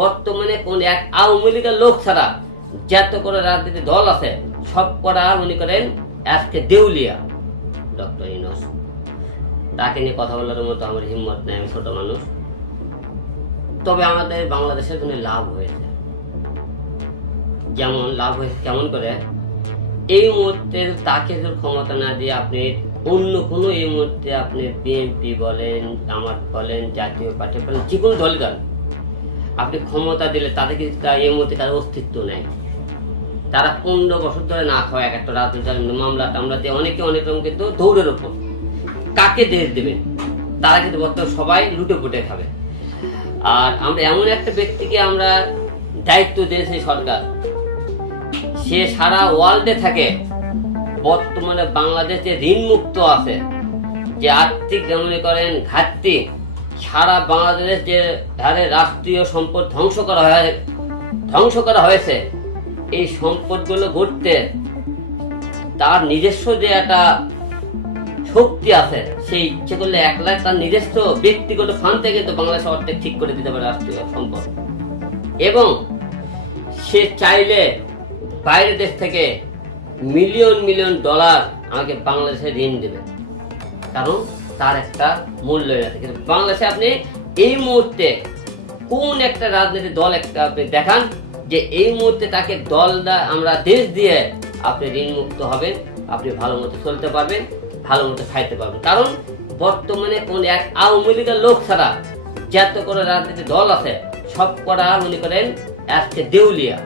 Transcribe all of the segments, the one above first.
বর্তমানে কোন এক আওয়ামী লীগের লোক ছাড়া যত করে রাজনীতি দল আছে সব করা মনে করেন আজকে দেউলিয়া। ডক্টর ইউনূস, তাকে নিয়ে কথা বলার মতো আমার হিম্মত নেই, আমি ছোট মানুষ। তবে আমাদের বাংলাদেশের জন্য লাভ হয়েছে, যেমন লাভ হয়েছে কেমন করে, এই মুহূর্তে তাকে ক্ষমতা না দিয়ে আপনি অন্য কোনো, এই মুহূর্তে আপনি বিএনপি বলেন, জামাত বলেন, জাতীয় পার্টি বলেন, যে কোনো দলই দল, আপনি ক্ষমতা দিলে তাদেরকে এই মুহূর্তে তার অস্তিত্ব নেই। তারা 15 বছর ধরে না খাওয়া এক একটা রাজনীতি মামলা টামলা দিয়ে অনেকে অনেক রকম কিন্তু দৌড়ের ওপর কাকে দেশ দেবেন, তারা কিন্তু বর্তমানে সবাই লুটে পুটে খাবে। আর আমরা এমন একটা ব্যক্তিকে আমরা দায়িত্ব দিয়েছি সরকার, সে সারা ওয়ার্ল্ডে থাকে। বর্তমানে বাংলাদেশ যে ঋণ মুক্ত আছে, যে আর্থিক মনে করেন ঘাটতি, সারা বাংলাদেশ যে হারে রাষ্ট্রীয় সম্পদ ধ্বংস করা হয়েছে, এই সম্পদগুলো গড়তে তার নিজস্ব যে একটা শক্তি আছে, সেই ইচ্ছে করলে 1 লাখ তার নিজস্ব ব্যক্তিগত ফান্ড থেকে কিন্তু বাংলাদেশ অর্ধেক ঠিক করে দিতে পারে রাষ্ট্রীয় সম্পদ। এবং সে চাইলে বাইরের দেশ থেকে মিলিয়ন মিলিয়ন ডলার আমাকে বাংলাদেশে ঋণ দেবে, কারণ তার একটা মূল্য আছে। কিন্তু বাংলাদেশে আপনি এই মুহূর্তে কোন একটা রাজনৈতিক দল একটা আপনি দেখান যে এই মুহূর্তে তাকে দলটা আমরা দেশ দিয়ে আপনি ঋণ মুক্ত হবেন, আপনি ভালো মতো চলতে পারবেন, ভালো মতো খাইতে পারবেন। কারণ বর্তমানে কোন এক আওয়ামী লীগের লোক ছাড়া যত করে রাজনৈতিক দল আছে সব করা মনে করেন আজকে দেউলিয়া,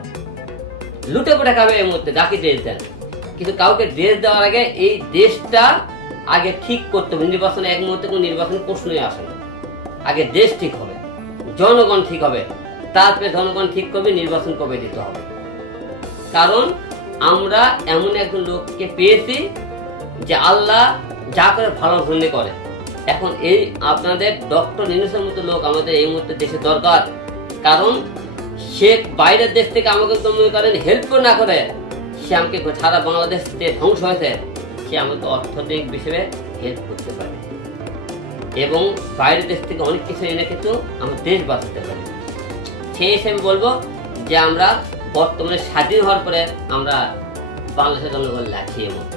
লুটে পুটে খাবে এই মুহূর্তে, যাকে দেশ দেন। কিন্তু কাউকে দেশ দেওয়ার আগে এই দেশটা আগে ঠিক করতে হবে। নির্বাচনে এক মুহূর্তে কোনো নির্বাচন প্রশ্নই আসে না, আগে দেশ ঠিক হবে, জনগণ ঠিক হবে, তারপরে জনগণ ঠিক করবে নির্বাচন কবে দিতে হবে। কারণ আমরা এমন একজন লোককে পেয়েছি যে আল্লাহ যা করে ভালো জন্য করে। এখন এই আপনাদের ডক্টর ইউনূসের মতো লোক আমাদের এই মুহূর্তে দেশে দরকার। কারণ সে বাইরের দেশ থেকে আমাকে মনে করেন হেল্প না করে, সে আমাকে সারা বাংলাদেশ যে ধ্বংস হয়েছে সে আমাকে অর্থনৈতিক বিষয়ে হেল্প করতে পারে এবং বাইরের দেশ থেকে অনেক কিছু এনে কিন্তু আমার দেশ বাঁচাতে পারে। সেই হিসেবে বলবো যে আমরা বর্তমানে স্বাধীন হওয়ার পরে আমরা বাংলাদেশের জনগণ লাঠিয়ে মতো